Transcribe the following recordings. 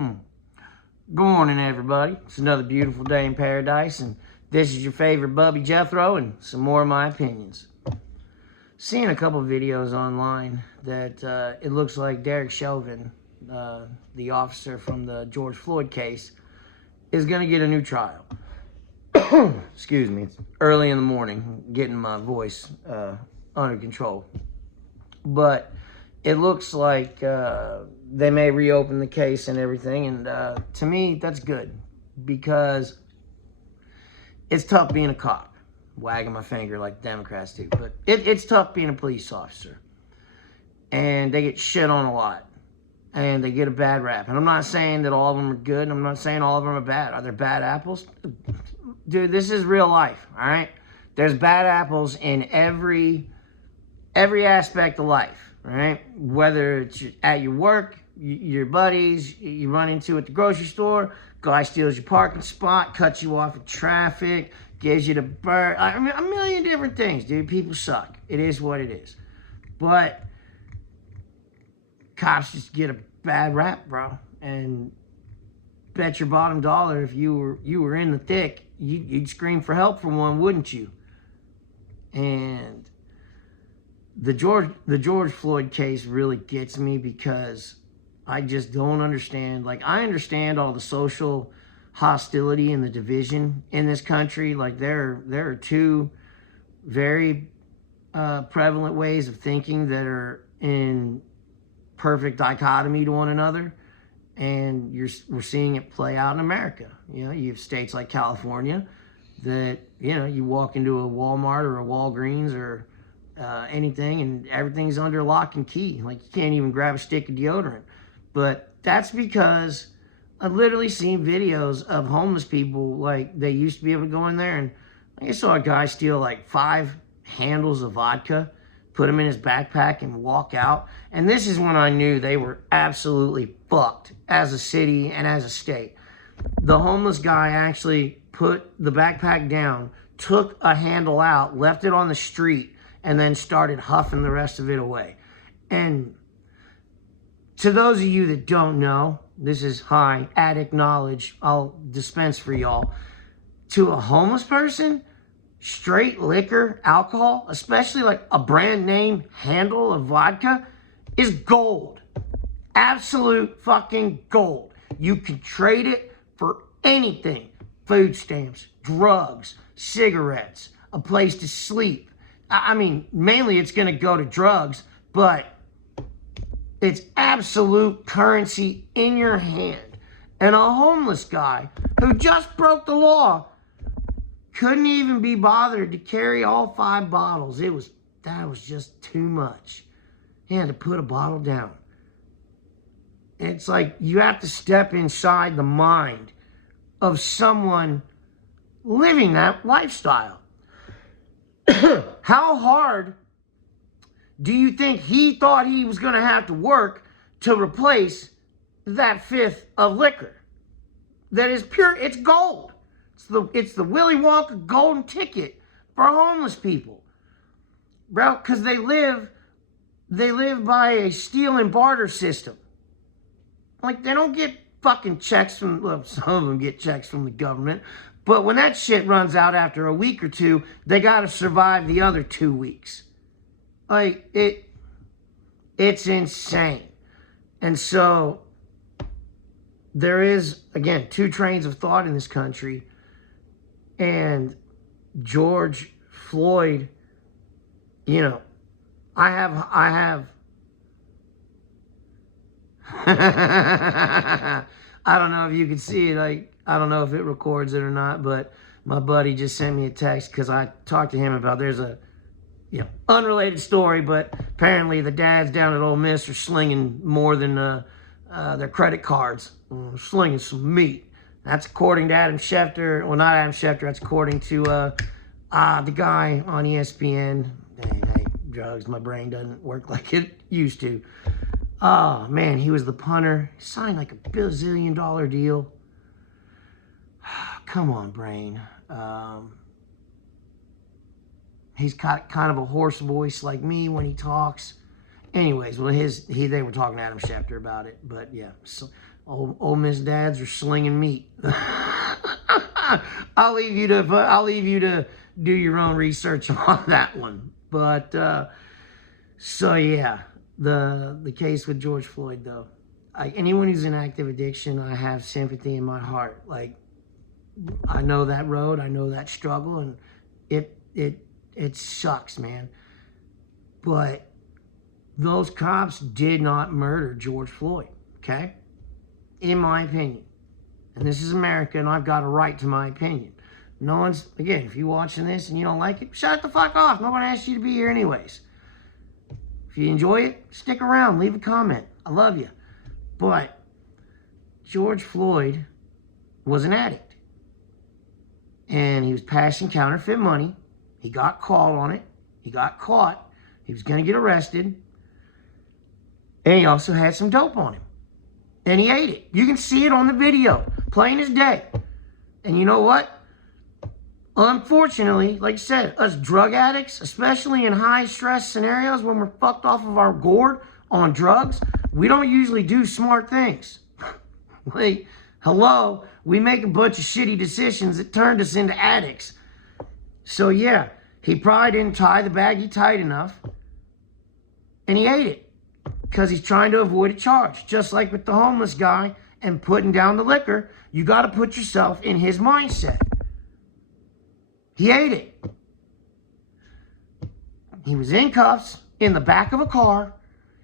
Good morning, everybody. It's another beautiful day in paradise, and this is your favorite Bubby Jethro and some more of my opinions. Seeing a couple videos online that it looks like Derek Chauvin, the officer from the George Floyd case, is going to get a new trial. Excuse me, it's early in the morning, getting my voice under control. But it looks like they may reopen the case and everything, and to me, that's good, because it's tough being a cop, wagging my finger like Democrats do, but it's tough being a police officer, and they get shit on a lot, and they get a bad rap, and I'm not saying that all of them are good, and I'm not saying all of them are bad. Are there bad apples? Dude, this is real life, all right? There's bad apples in every aspect of life, right? Whether it's at your work, your buddies, you run into at the grocery store, guy steals your parking spot, cuts you off in traffic, gives you the bird. I mean, a million different things, dude. People suck. It is what it is. But cops just get a bad rap, bro. And bet your bottom dollar, if you were in the thick, you'd scream for help for one, wouldn't you? And the George Floyd case really gets me, because I just don't understand. Like, I understand all the social hostility and the division in this country. Like, there are two very prevalent ways of thinking that are in perfect dichotomy to one another, and we're seeing it play out in America. You know, you have states like California that, you know, you walk into a Walmart or a Walgreens or anything, and everything's under lock and key. Like, you can't even grab a stick of deodorant. But that's because I've literally seen videos of homeless people. Like, they used to be able to go in there, and I saw a guy steal like 5 handles of vodka, put them in his backpack, and walk out. And this is when I knew they were absolutely fucked as a city and as a state. The homeless guy actually put the backpack down, took a handle out, left it on the street, and then started huffing the rest of it away. And to those of you that don't know, this is high addict knowledge I'll dispense for y'all. To a homeless person, straight liquor, alcohol, especially like a brand name handle of vodka, is gold. Absolute fucking gold. You can trade it for anything. Food stamps, drugs, cigarettes, a place to sleep. I mean, mainly it's going to go to drugs, but it's absolute currency in your hand. And a homeless guy who just broke the law couldn't even be bothered to carry all 5 bottles. That was just too much. He had to put a bottle down. It's like you have to step inside the mind of someone living that lifestyle. How hard do you think he thought he was going to have to work to replace that 5th of liquor? That is pure, it's gold. It's the Willy Wonka golden ticket for homeless people. Bro, because they live by a steal and barter system. Like, they don't get fucking checks from, well, some of them get checks from the government, but when that shit runs out after a week or two, they got to survive the other 2 weeks. Like, it's insane. And so there is, again, 2 trains of thought in this country. And George Floyd, you know, I have I don't know if you can see it. I don't know if it records it or not, but my buddy just sent me a text, because I talked to him about, there's a, you know, unrelated story, but apparently the dads down at Ole Miss are slinging more than their credit cards, slinging some meat. That's according to Adam Schefter. Well, not Adam Schefter. That's according to the guy on ESPN. Hey, drugs. My brain doesn't work like it used to. Oh, man, he was the punter. He signed like $1 bazillion deal. Come on, brain. He's got kind of a hoarse voice like me when he talks. Anyways, well, they were talking to Adam Schefter about it. But yeah, so Old Miss dads are slinging meat. I'll leave you to do your own research on that one. But so yeah, the case with George Floyd though. Anyone who's in active addiction, I have sympathy in my heart. Like, I know that road, I know that struggle, and it sucks, man. But those cops did not murder George Floyd, okay? In my opinion. And this is America, and I've got a right to my opinion. No one's, again, if you're watching this and you don't like it, shut the fuck off. No one asked you to be here anyways. If you enjoy it, stick around, leave a comment. I love you. But George Floyd was an addict. And he was passing counterfeit money. He got caught on it. He got caught. He was going to get arrested. And he also had some dope on him. And he ate it. You can see it on the video. Plain as day. And you know what? Unfortunately, like I said, us drug addicts, especially in high stress scenarios when we're fucked off of our gourd on drugs, we don't usually do smart things. Like, hello, we make a bunch of shitty decisions that turned us into addicts. So yeah, he probably didn't tie the baggie tight enough, and he ate it because he's trying to avoid a charge. Just like with the homeless guy and putting down the liquor, you got to put yourself in his mindset. He ate it. He was in cuffs in the back of a car.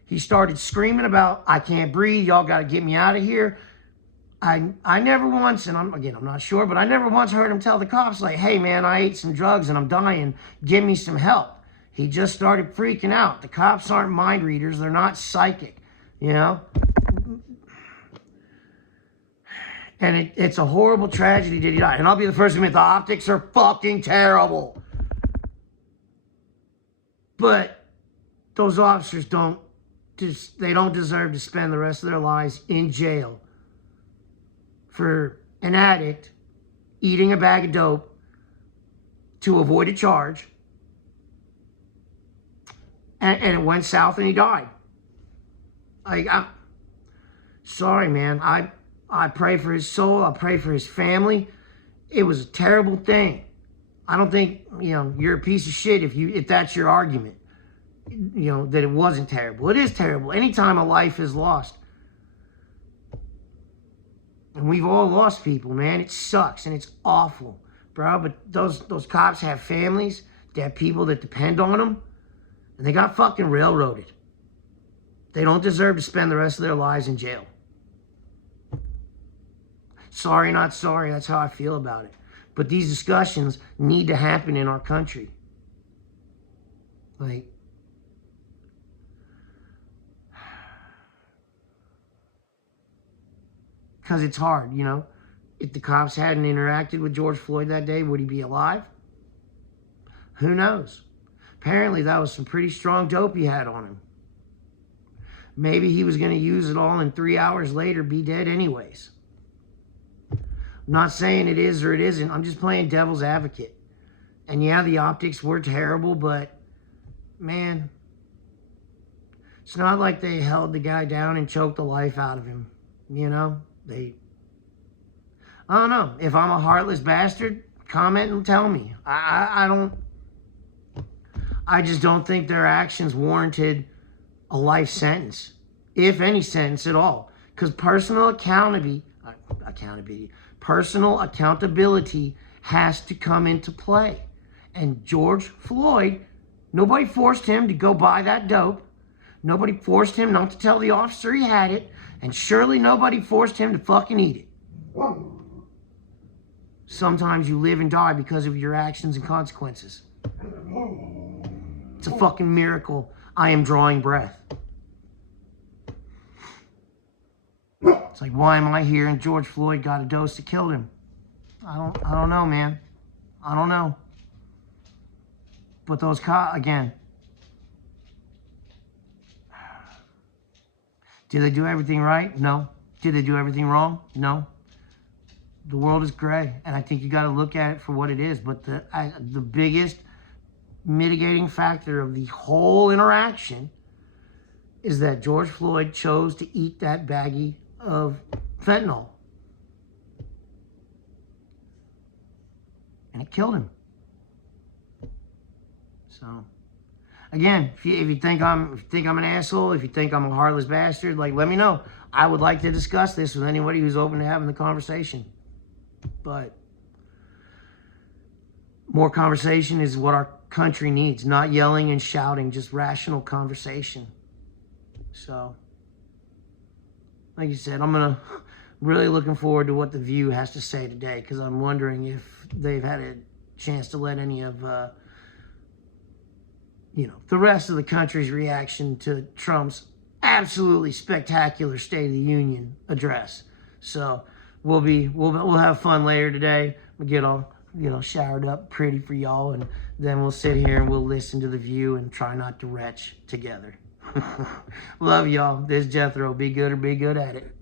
He started screaming about, I can't breathe, y'all got to get me out of here. I never once, and I'm not sure, but I never once heard him tell the cops, like, hey man, I ate some drugs and I'm dying, give me some help. He just started freaking out. The cops aren't mind readers, they're not psychic, you know? And it's a horrible tragedy that he died. And I'll be the first to admit, the optics are fucking terrible. But those officers don't deserve to spend the rest of their lives in jail for an addict eating a bag of dope to avoid a charge. And it went south and he died. Like, I'm sorry, man. I pray for his soul. I pray for his family. It was a terrible thing. I don't think, you're a piece of shit if that's your argument. That it wasn't terrible. It is terrible. Anytime a life is lost. And we've all lost people, man. It sucks and it's awful, bro. But those cops have families. They have people that depend on them. And they got fucking railroaded. They don't deserve to spend the rest of their lives in jail. Sorry, not sorry. That's how I feel about it. But these discussions need to happen in our country. Like, because it's hard, If the cops hadn't interacted with George Floyd that day, would he be alive? Who knows? Apparently, that was some pretty strong dope he had on him. Maybe he was going to use it all and 3 hours later be dead anyways. I'm not saying it is or it isn't. I'm just playing devil's advocate. And yeah, the optics were terrible, but man, it's not like they held the guy down and choked the life out of him. I don't know. If I'm a heartless bastard, comment and tell me. I just don't think their actions warranted a life sentence, if any sentence at all. Because personal accountability has to come into play. And George Floyd, nobody forced him to go buy that dope. Nobody forced him not to tell the officer he had it. And surely nobody forced him to fucking eat it. Sometimes you live and die because of your actions and consequences. It's a fucking miracle I am drawing breath. It's like, why am I here and George Floyd got a dose that killed him? I don't know, man. I don't know. But those again. Did they do everything right? No. Did they do everything wrong? No. The world is gray, and I think you got to look at it for what it is. But the biggest mitigating factor of the whole interaction is that George Floyd chose to eat that baggie of fentanyl. And it killed him. So, again, if you think I'm an asshole, if you think I'm a heartless bastard, like, let me know. I would like to discuss this with anybody who's open to having the conversation. But more conversation is what our country needs. Not yelling and shouting, just rational conversation. So, like you said, I'm really looking forward to what The View has to say today, because I'm wondering if they've had a chance to let any of the rest of the country's reaction to Trump's absolutely spectacular State of the Union address. So we'll have fun later today. We'll get all showered up pretty for y'all, and then we'll sit here and we'll listen to The View and try not to retch together. Love y'all. This is Jethro. Be good or be good at it.